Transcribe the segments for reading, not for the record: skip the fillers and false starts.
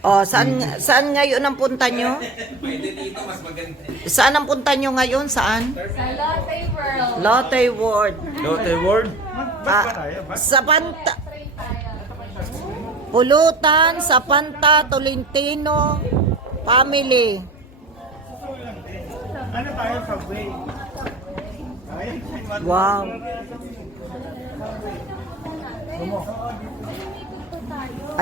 Oh, saan ngayon ang punta nyo? Pwede dito, mas maganda. Saan ang punta nyo ngayon? Saan? Sa Lotte World. Lotte World. Lotte World? Sa Panta. Pulutan, sa Panta, Tolentino, family. Ano tayo sa way? Wow.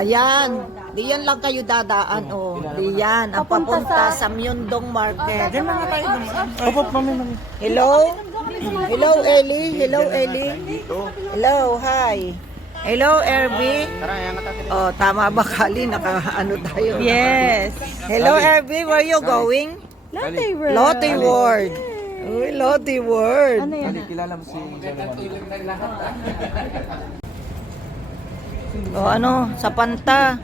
Ayan. Diyan lang kayo dadaan. Oh. Diyan. Ang papunta sa Myundong Market. Diyan mga tayo naman. Opo, mami. Hello? Hello, Ellie. Hello, Ellie. Hello, hi. Hello, Erby. Oh, tama ba, Kali? Naka-ano tayo? Yes. Hello, Erby. Where you going? Lotte World. Lotte World. Uy, Lotte World. Ano yan? Kilala mo si O ano, sa Panta,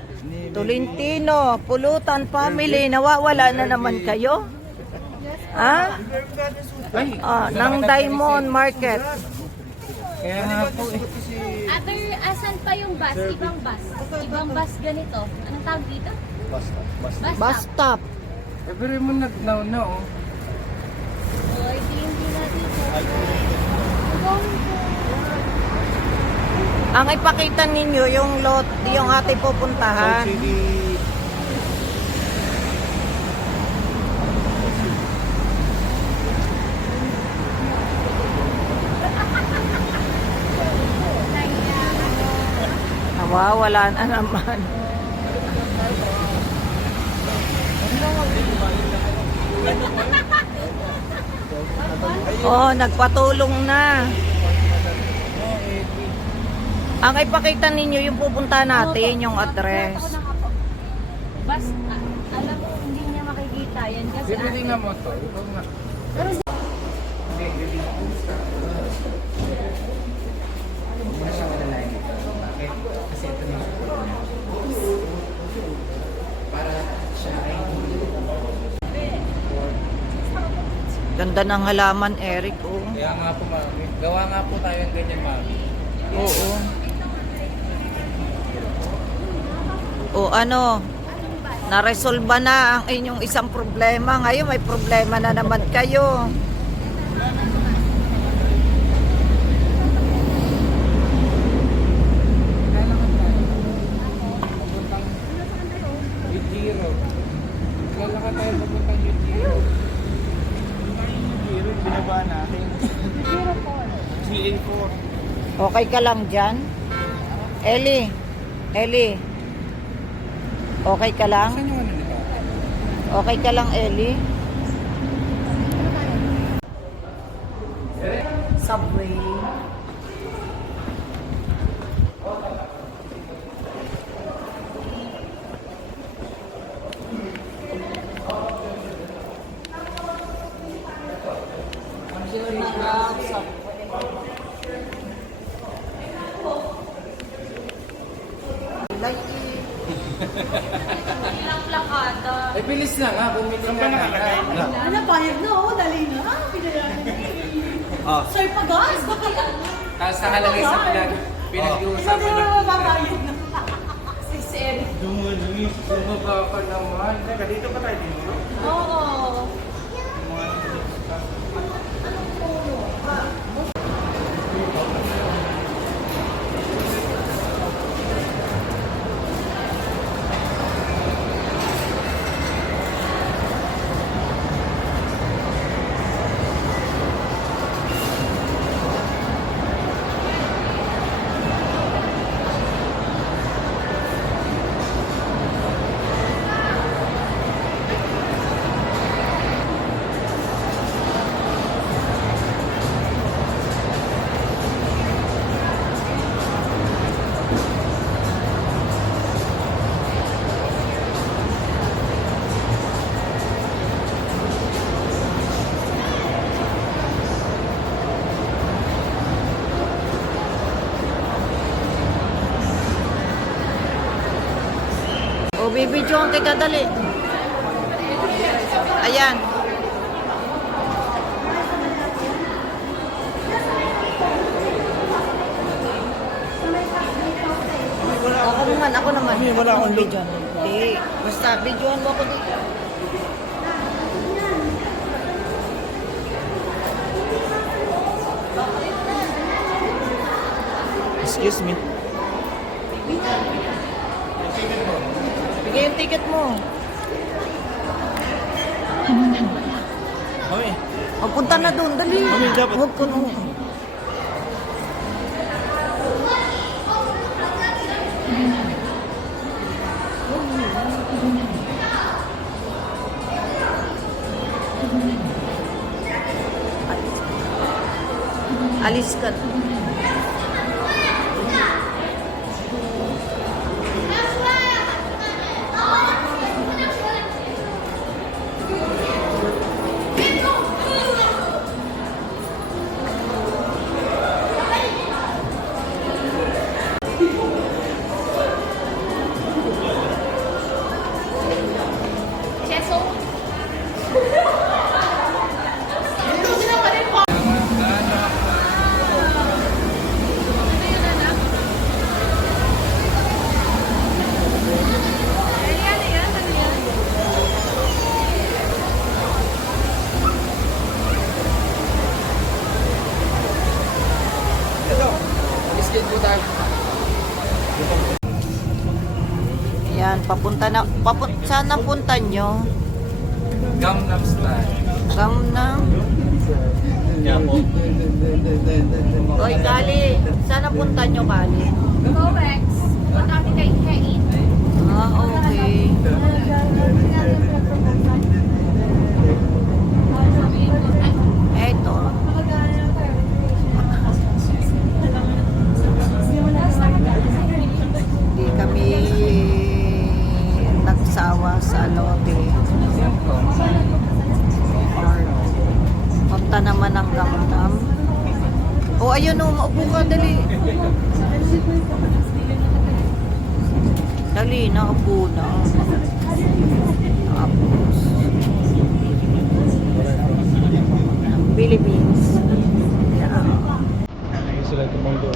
Tolentino, Pulutan, family, nawawala na naman kayo? Ha? Ah, ng Diamond Market. Kaya nga po eh. Asan pa yung bus? Ibang bus. Ibang bus ganito. Anong tawag dito? Bus Bus stop. Pero mo nag-now na oh. Oh, hindi na dito. Ang ipakita ninyo yung lot, yung ating pupuntahan. Nawawala na naman. Oh, nagpatulong na. Ang ipakita ninyo yung pupunta natin, yung address. Bus, alam mo, hindi niya makikita yan kasi Bibili nga mo to. Ito nga. Ganda ng halaman, Eric. Oh. Kaya nga po mami. Gawa nga po tayo ng ganyan mami. Oo. O ano, naresolba na ang inyong isang problema. Ngayon may problema na naman kayo. Yujiro. Kailan ka tayo papuntang Yujiro? Yujiro, binaba natin. GA4. Okay ka lang dyan? Ellie? Ellie? Okay ka lang? Saan yung ano nito? Okay ka lang, Ellie? Subway. ilang plakada. Ay, bilis na nga. Bumili ka na. Ano, bayad na oh, dali na. Pinayaran na. Oh. Sir, pagas, bakit? Tapos nakalagay sa pinag-iusap Sabi mo mo na. mababayad na. Si Sir. Bumaba ka naman. Teka, dito pa tayo dito? Oo. O, bibidyoan kita dali. Ayan. Ako ako naman. Hindi, wala akong look. Video. Hindi. Basta, videoan mo ako dito. Excuse me. Bigay yung ticket mo. Mami, Magpunta na doon, dali. Mami, dapat- Huwag ko no. Alis ka na. Cheso. Yan, papunta na. Saan na punta nyo? Gangnam Style. Gangnam. Yeah po. Oy, Kali. Saan na punta nyo, Kali? Coex. Punta kami kay Kain. Ah, okay. Eto. Hindi kami nagsawa sa lote. Punta naman ng Gangnam. O, ayun o, maupo ka, dali. Dali, naupo na. Tapos, Philippines. Yeah. sila tumunggo.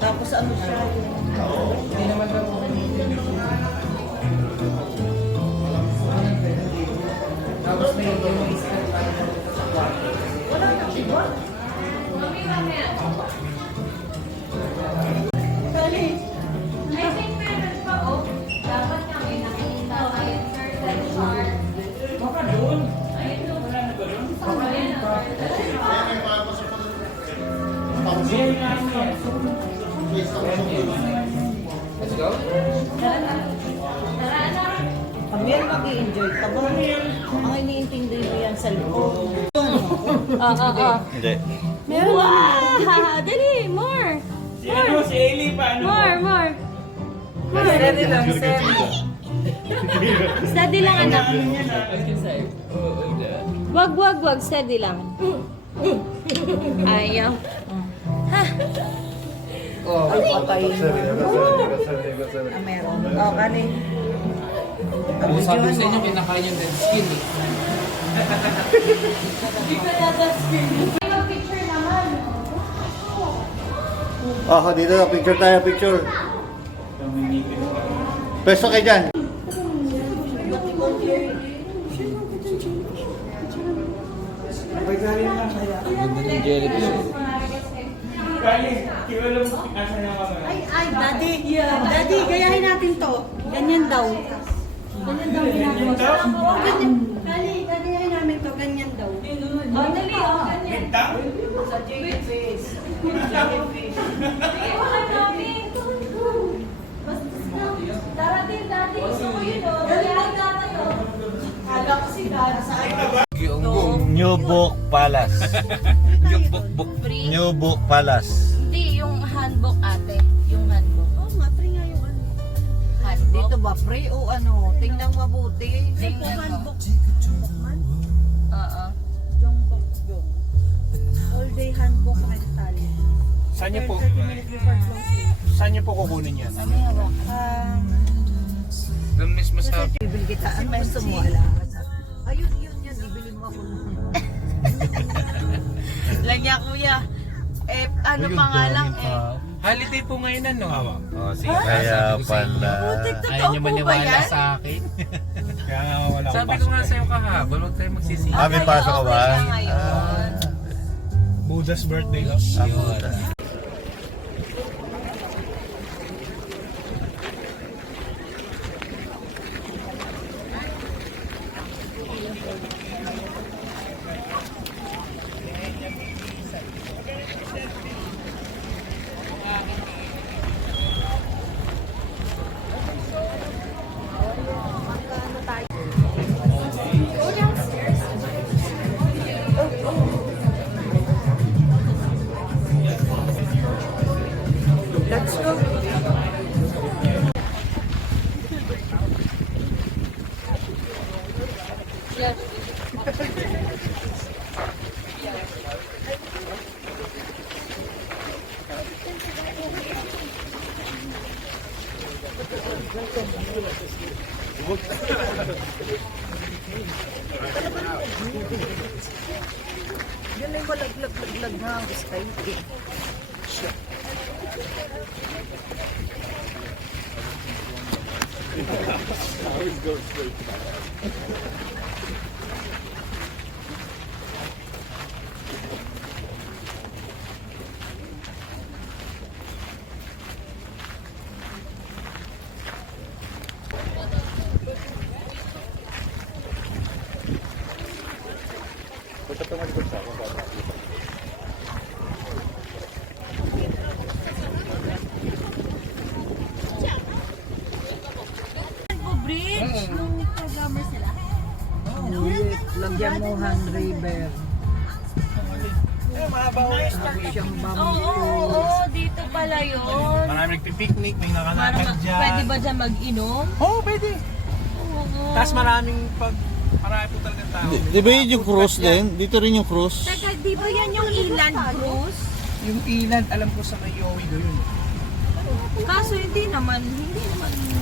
Tapos ano siya? Hindi naman daw. Tapos may yung Wala na siya. Mami, mamaya. Let's go. Kami yan mag-i-enjoy ka ba? Ang iniintindi mo yan sa loob. Hindi. Meron wow! Dali, more! Ano, si Eli pa, ano? More! Steady lang, steady. Steady lang, anak. Wag. Steady lang. Ayaw. Ay, patay. Ah, meron. Oh, kanin. Ang sabi ko sa inyo, kinakain yung dead skin eh. Picture naman. Oh, dito na. Picture tayo, picture. Pwesto kayo dyan. Ganda ng jellyfish. Kali, kiwala mo asa na kami. Ay, daddy. Daddy, gayahin natin to. Ganyan daw. Ganyan daw ginagawa. Oo, ganyan. Kali, gagayahin namin to. Ganyan daw. Oh, dali, ganyan. Bintang? Sa jellyfish. Iwahan namin. Darating, dati. Gusto ko yun, oh. Gayahin natin, oh. Kala ko si dad. New Book Palace. Yung bukbuk. New Book Palace. Hindi, yung handbook, ate. Yung handbook. Oo nga, pre nga yung ano. Handbook. Dito ba, pre o ano? Tingnan mabuti. Pre po handbook. Oo. Jongbok Jong. All day handbook rental. Saan niyo po? 30 minutes before closing. Saan niyo po kukunin yan? Doon mismo sa... Bibili kita. Ano gusto mo? Wala ka sa... Ayun, yun. Ibili mo ako. Lagya kuya. Eh, ano pa nga lang eh. Holiday po ngayon ano? Oh, sige. Kaya pala. Ayaw niyo maniwala sa akin. Kaya nga wala akong Sabi ko nga sa'yo kahapon, huwag tayo magsisisi. May pasok ka ba? Ngayon. Buddha's birthday lang. Yun. Let's go. Yan ay malaglag na ang style. Bridge. Nung programmer sila. Lagyan mo Han River. Siyang Oo, dito pala yun. Marami nagpipiknik, may nakalakad dyan. Pwede ba dyan mag-inom? Oo, pwede. Oo. Tapos marami po talaga tao. Di ba yun yung cruise din? Dito rin yung cruise? Teka, di ba yan yung Inland Cruise? Yung ilan, alam ko sa may Yowie do yun. Kaso hindi naman.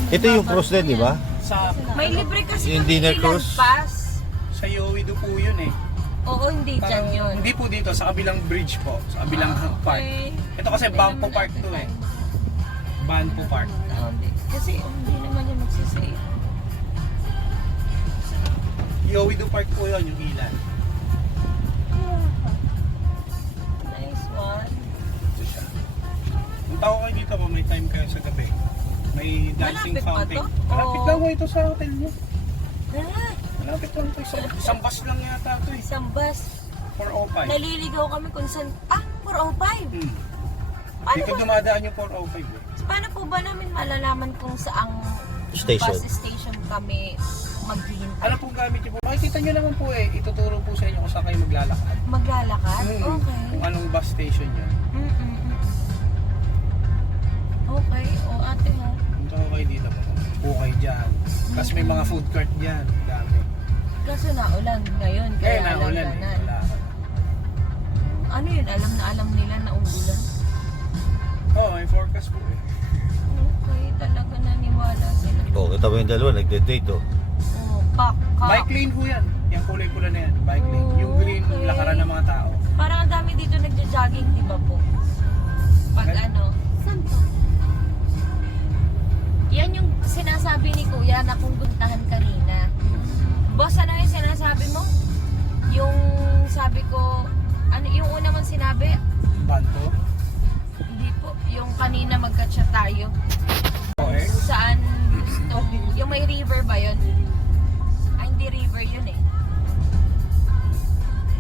Ito yung cruise din, di ba? Sa May libre kasi Yung kami dinner Inland cruise? Pass. sa Yowie do po yun eh. Oo, hindi dyan yun. Hindi po dito, sa kabilang bridge po. Sa kabilang park. Okay. Ito kasi Banpo Park to eh. Banpo Park. Kasi hindi naman yung magsisave. Yowie do Park po yun, yung ilan. Nice one. Ito siya. Punta ko kayo dito kung may time kayo sa gabi. May dancing Malapit ba fountain. to? Malapit Oo. lang ko ito sa hotel nyo. Ah, Malapit lang ito. Isang bus lang yata ito eh. isang bus. 405. Naliligaw kami kung saan. Ah, 405. Hmm. Dito dumadaan yung 405 eh. Paano po ba namin malalaman kung saang Station. bus station kami maghihintay? Ano pong gamit niyo po? Makikita niyo naman po eh. Ituturo po sa inyo kung saan kayo maglalakad. Maglalakad? Okay. Kung anong bus station niyo. Mm-mm. Okay. O ate ha. Punta ko kayo dito po. Po kayo dyan. Tapos may mga food cart dyan. Dami. Kaso naulan ngayon. Kaya naulan eh. alanganan. Wala. Ano yun? Alam na alam nila na umulan. Oo, may forecast po eh. Okay. Talaga naniwala sila. Oh, kita mo yung dalawa, nagde-date oh. Oh, pak. Bike lane po yan. Yung kulay pula na yan. Bike lane. Yung green, Okay. lakaran ng mga tao. Parang ang dami dito nagja-jogging, di ba po? Pag ano. Saan to? Yan yung sinasabi ni Kuya na kung puntahan kanina. Boss, ano yung sinasabi mo? Yung sabi ko, ano yung una mong sinabi? Banto. Hindi po. Yung kanina magka-chat tayo. Okay. Kung saan gusto. Yung may river ba yun? Ay, hindi river yun eh.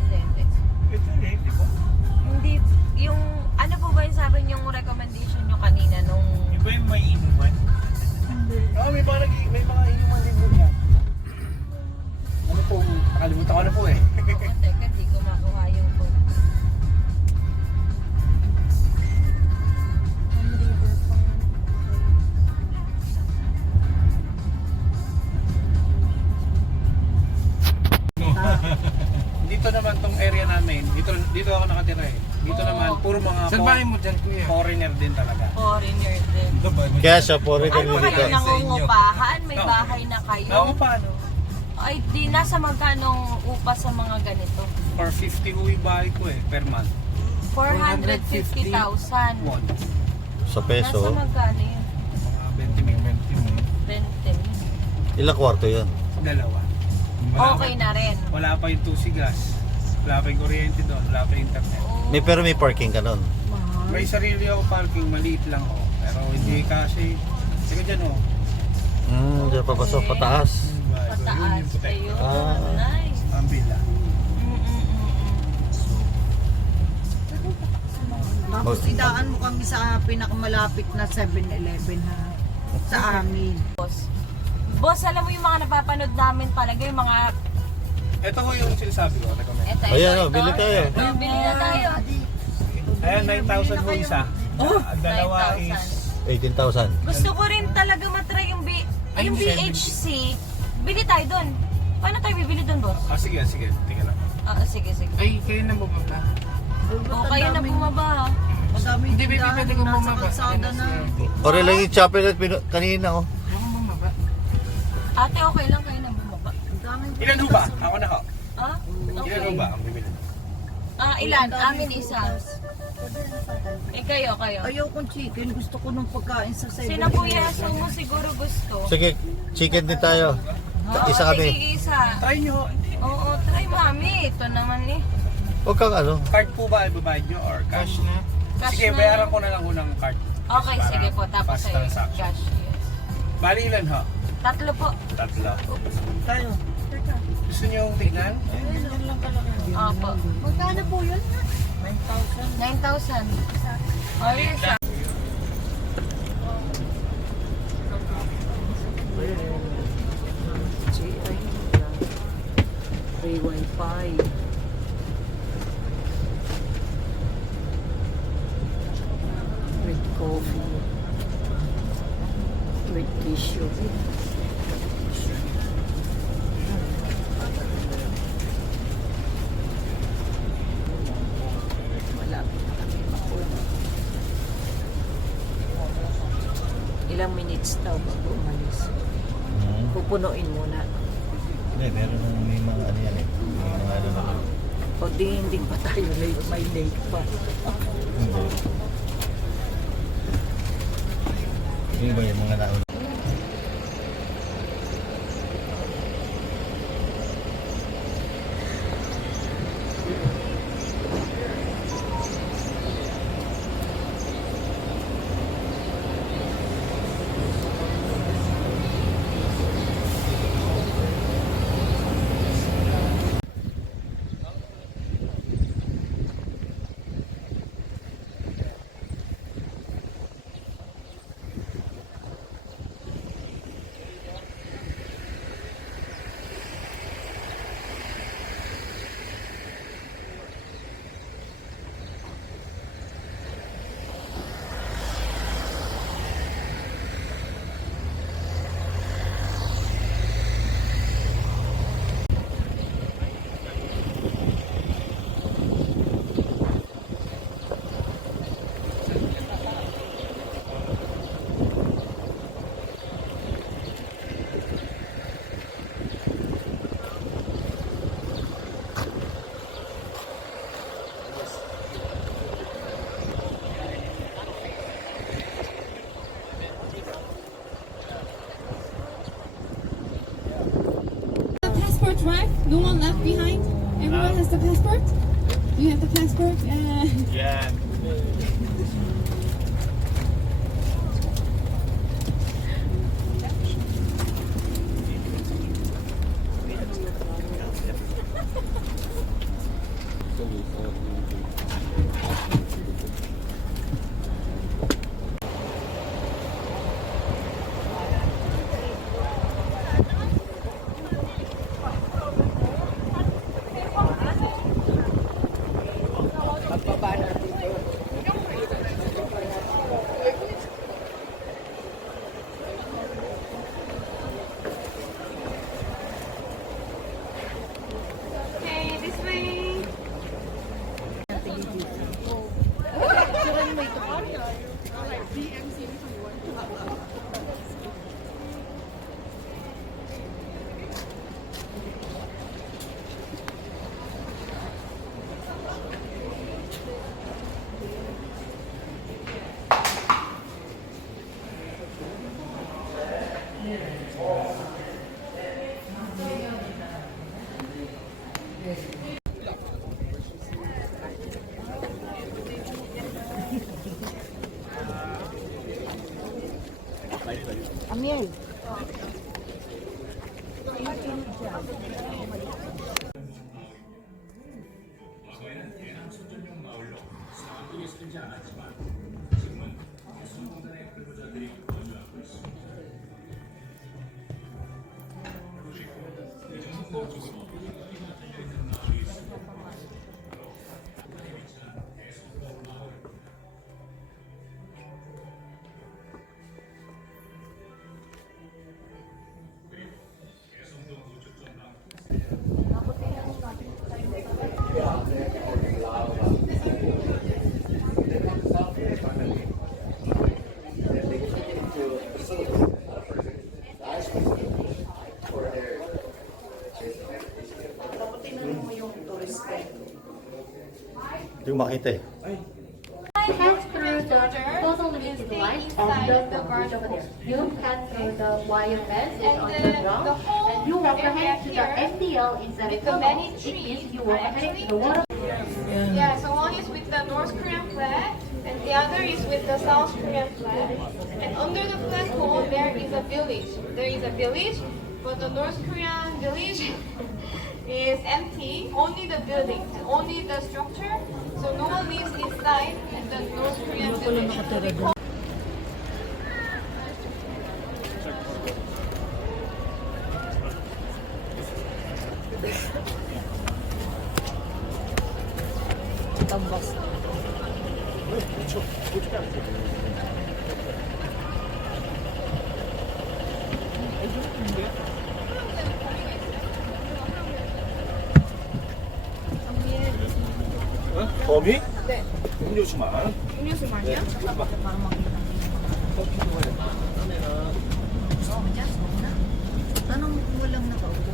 Hindi. Ito eh, di ba? Hindi. Yung, ano po ba yung sabi niyong recommendation nyo kanina nung... Iba yung may inuman. Oo, may mga inuman din doon yan. Ano po, nakalimutan ko na po eh. Oo, teka, di ko makuha yung phone. Ang river pang... Dito naman tong area namin, dito ako nakatira eh. Dito naman, puro mga Saan bahay mo dyan, kuya? foreigner din talaga. Foreigner din. Kaya siya po rin Ano dito. kayo nangungupahan? May bahay na kayo? Oo, paano? Ay, di nasa magkano upa sa mga ganito? For 50 ho yung bahay ko eh, per month. 450,000. Won. Sa Nasa peso, magkano yun? Mga 20 mil. 20. ilang kwarto yun? Dalawa. Okay na rin. Wala pa yung 2C gas. Wala pa yung kuryente doon. Wala pa yung internet. May parking ka nun. May sarili ako parking, maliit lang ako. Pero hindi kasi, sige dyan oh. Diyan papasok, pataas. Pataas kayo. Ah. Nice. Ang bila. Tapos idaan mo kami sa pinakamalapit na 7-Eleven ha. Sa amin. Boss, alam mo yung mga napapanood namin talaga, yung mga... Ito ko yung sinasabi ko, recommend. Eto, Ayan, ito, oh, bili tayo. Bili na tayo. Ayan, 9,000 po isa. Dalawa 9,000. is 18,000. Gusto ko rin talaga matry yung BHC. Bili tayo doon. Paano tayo bibili doon, boss? sige, tingnan lang. Sige. Ay, kayo na bumaba. O, kayo na bumaba ha. Madami Hindi, baby, pwede kong nasa bumaba. kalsada na. Ore lang yung chapel at kanina oh. Ako bumaba. Ate, okay lang kayo na bumaba. Ilan ho ba? Ako na ho. Ha? Ilan ho ba ang bibili? Ilan? Amin isa. Kayo. Ayaw kong chicken. Gusto ko nung pagkain sa 7-Eleven. Sina Kuya Sumo siguro gusto. Sige, chicken din tayo. Isa Oo, kami. sige, isa. Try nyo ho. Oo, try mami. Ito naman eh. Huwag kang ano. Card po ba ibabayad nyo or cash? Cash na. Cash Sige, na. bayaran ko na lang unang card. Okay, Para sige po. Tapos fast ay transaction. cash. Yes. Bali ilan ho? 3 po. 3. Tayo. Gusto nyo tignan? Opo. Magkano po yun? 9,000. Oh, yes. Free wifi. With coffee. With tissue. Malapit na kami makuha. Ilang minutes daw bago umalis. Pupunuin muna. Hindi, meron nang may mga ano yan eh. May mga ano na. O di hindi pa tayo late, may late pa. Hindi. Yung ba yung mga nauna? passport, right? No one left behind? Everyone has the passport? Do you have the passport? Yeah. Okay, this way. Amiel. Hindi ko makita eh. Pass through the total limited light and the bridge over there. You pass through the wire fence is on the ground and you walk ahead to the MDL inside the tunnel. It means you walk ahead to the water. Yeah, so one is with the North Korean flag, and the other is with the South Korean flag. And under the flagpole, there is a village. There is a village, but the North Korean village is empty. Only the building, only the structure. So no one lives inside the North Korean village. Tambas. 범이? 네. 음료수만. 음료수만이요? Anong walang nakaupo?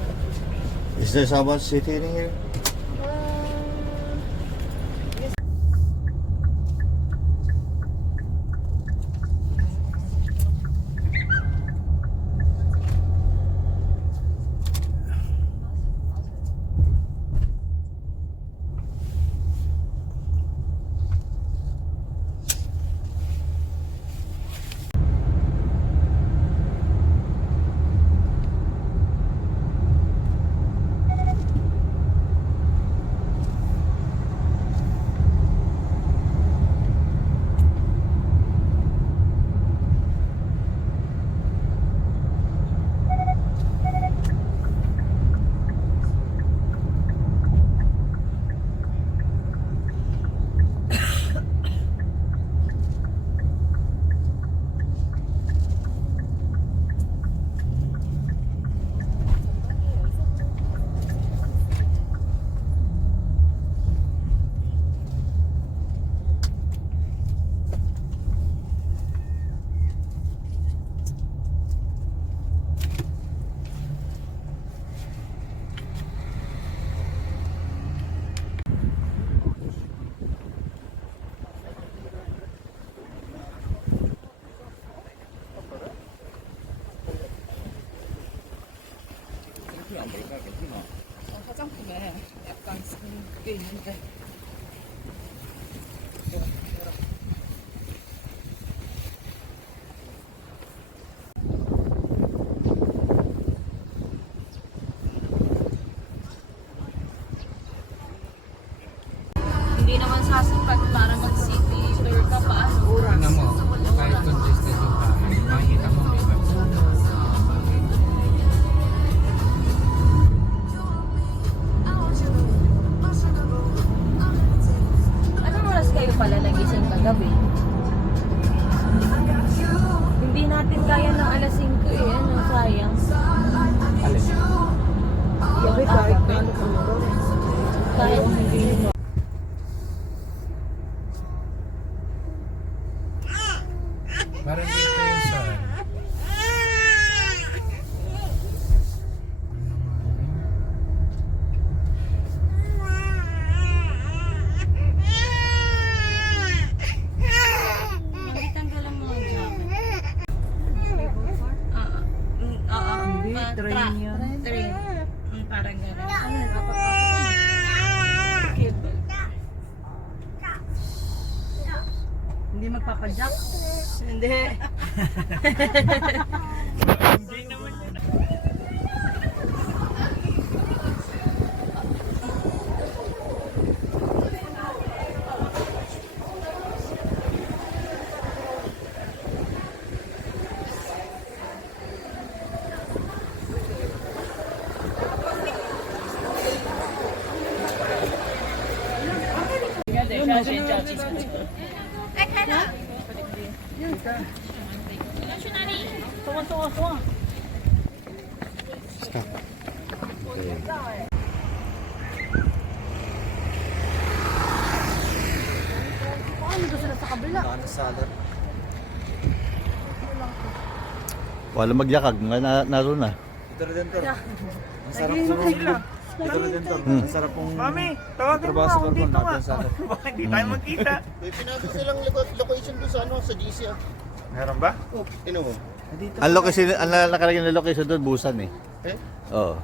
Is there someone sitting here? Hindi naman sasipag para mag-city tour ka pa. Tingnan mo, kahit congested yung tayo, makikita mo may bansa. Anong oras kayo pala nagising kagabi? Hindi natin kaya ng alas 5 eh. Ano, sayang. Alin? Sabi kahit na ano kung Kahit Parang dito yung sun. Hindi tanggalan mo ang jacket. Hindi, train yun. Train. Parang gano'n. Hindi magpapadyak? Hindi. Wala magyakag, naroon na. Ang sarap sa mga. Ang sarap pong Mami, tawagan mo ako dito nga. Baka hindi tayo magkita. may pinasa silang location doon sa ano sa GC ah. Meron ba? Oh, tino mo. Ang location, ang nakalagay na location doon, Busan eh. Eh? Oo.